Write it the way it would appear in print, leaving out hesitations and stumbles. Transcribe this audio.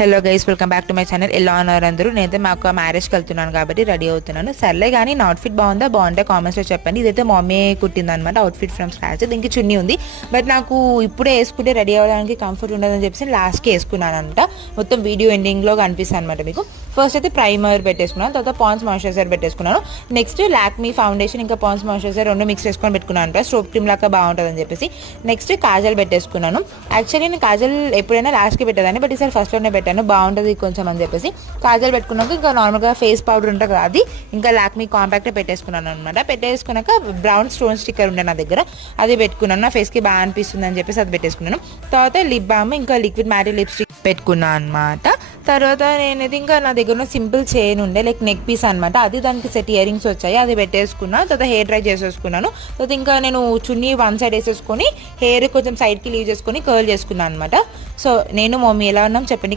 Hello guys, welcome back to my channel. ఎలా ఉన్నారు అందరూ? నేనైతే మాకు మ్యారేజ్కి వెళ్తున్నాను కాబట్టి రెడీ అవుతున్నాను. సర్లే కానీ నా అవుట్ఫిట్ బాగుంటే కామెంట్స్లో చెప్పండి. ఇదైతే మమ్మీ కుట్టింది అనమాట, అవుట్ఫిట్ ఫ్రమ్ స్క్రాచ్. దీనికి చున్నీ ఉంది, బట్ నాకు ఇప్పుడే వేసుకుంటే రెడీ అవ్వడానికి కంఫర్ట్ ఉండదని చెప్పేసి లాస్ట్కి వేసుకున్నాను అనమాట. మొత్తం వీడియో ఎండింగ్లో కనిపిస్తాను అనమాట మీకు. ఫస్ట్ అయితే ప్రైమర్ పెట్టేసుకున్నాను, తర్వాత పాండ్స్ మాయిశ్చరైజర్ పెట్టేసుకున్నాను. నెక్స్ట్ లాక్మీ ఫౌండేషన్ ఇంకా పాండ్స్ మాయిశ్చరైజర్ రెండు మిక్స్ చేసుకొని పెట్టుకున్నాను అనమాట, స్ట్రోప్ క్రీమ్ లాగా బాగుంటుందని చెప్పేసి. నెక్స్ట్ కాజల్ పెట్టేసుకున్నాను. యాక్చువల్లీ నేను కాజల్ ఎప్పుడైనా లాస్ట్కి పెట్టేదాన్ని, బట్ ఈసారి ఫస్ట్లోనే పెట్టాను, బాగుంటుంది కొంచెం అని చెప్పేసి. కాజల్ పెట్టుకున్నాక ఇంకా నార్మల్గా ఫేస్ పౌడర్ ఉంటుంది కదా, అది ఇంకా లాక్మీ కాంపాక్ట్ పెట్టేసుకున్నాను అనమాట. పెట్టేసుకున్నాక బ్రౌన్ స్టోన్ స్టిక్కర్ ఉండే నా దగ్గర, అది పెట్టుకున్నాను. నా ఫేస్కి బాగా అనిపిస్తుంది అని చెప్పేసి అది పెట్టేసుకున్నాను. తర్వాత లిప్ బామ్ ఇంకా లిక్విడ్ మ్యాటీ లిప్స్టిక్ పెట్టుకున్నాను అనమాట. తర్వాత నేనైతే ఇంకా నా దగ్గర ఉన్న సింపుల్ చైన్ ఉండే లైక్ నెక్ పీస్ అనమాట, అది దానికి సెట్ ఇయర్ రింగ్స్ వచ్చాయి, అది పెట్టేసుకున్నాను. తర్వాత హెయిర్ డ్రై చేసేసుకున్నాను. తర్వాత ఇంకా నేను చున్నీ వన్ సైడ్ వేసేసుకొని హెయిర్ కొంచెం సైడ్కి లీవ్ చేసుకొని కర్ల్ చేసుకున్నాను అనమాట. సో నేను మమ్మీ ఎలా ఉన్నాం చెప్పండి.